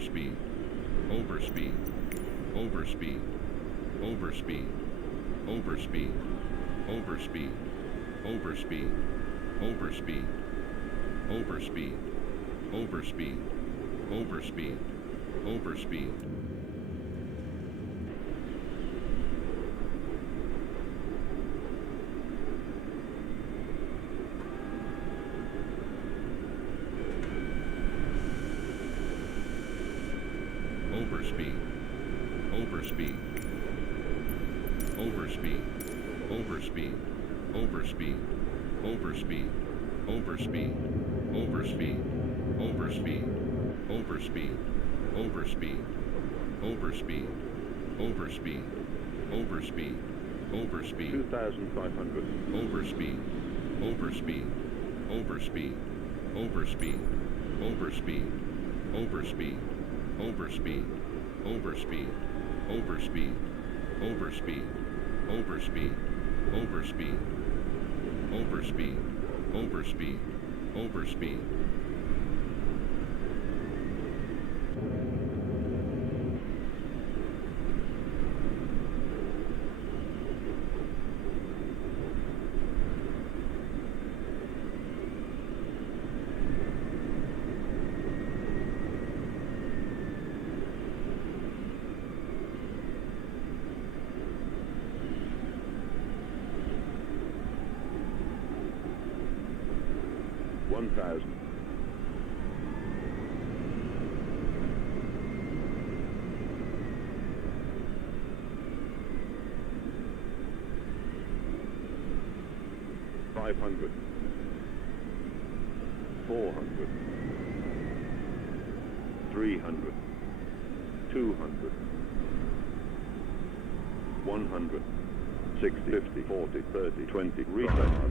overspeed, overspeed, overspeed, overspeed, overspeed, overspeed, overspeed, overspeed, overspeed, overspeed, overspeed, overspeed. Overspeed, overspeed, overspeed, overspeed, overspeed, overspeed, overspeed, overspeed, overspeed, overspeed, overspeed, overspeed, overspeed, overspeed, overspeed, 2,500. overspeed, overspeed, overspeed, overspeed, overspeed, overspeed, overspeed, overspeed, overspeed, overspeed, overspeed, overspeed, overspeed, overspeed, overspeed. One thousand. $500, $400, $300, $200, $100, $60, $50, $40, $30, $20, retard.